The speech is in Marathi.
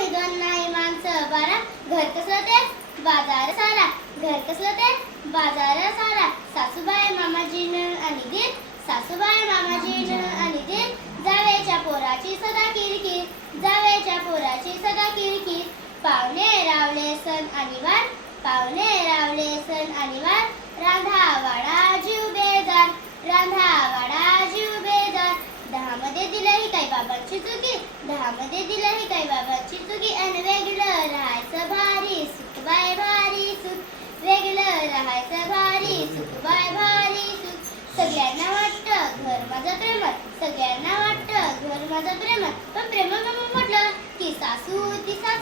नाही दोन नाही माणसं बारा, घर कसलं ते बाजार सारा, घर कसलं ते बाजार सारा. सासूबाई मामाजीनं आणि दीर, सासूबाई मामाजीनं आणि दीर, जावेच्या पोराची सदा किरकिर, जावेच्या पोराची सदा किरकिर. पाहुणे रावले सण आणि वार, पाहुणे रावले सण आणि वार, रांधा वाडा जीव बेजार, रांधा वाडा जीव बेजार. दहामध्ये दिलं ही काही बाबांची चुकी, दहामध्ये दिलं ही काही बाबांची चुकी. अन वेगळं राहायचं भारी सुख बाय भारी सुख, वेगळं राहायचं भारी सुख बाय भारी सुख. सगळ्यांना वाटतं घर माझं प्रेमळ, सगळ्यांना वाटतं घर माझं प्रेमळ, पण प्रेमळ म्हटलं की सासू ती सासू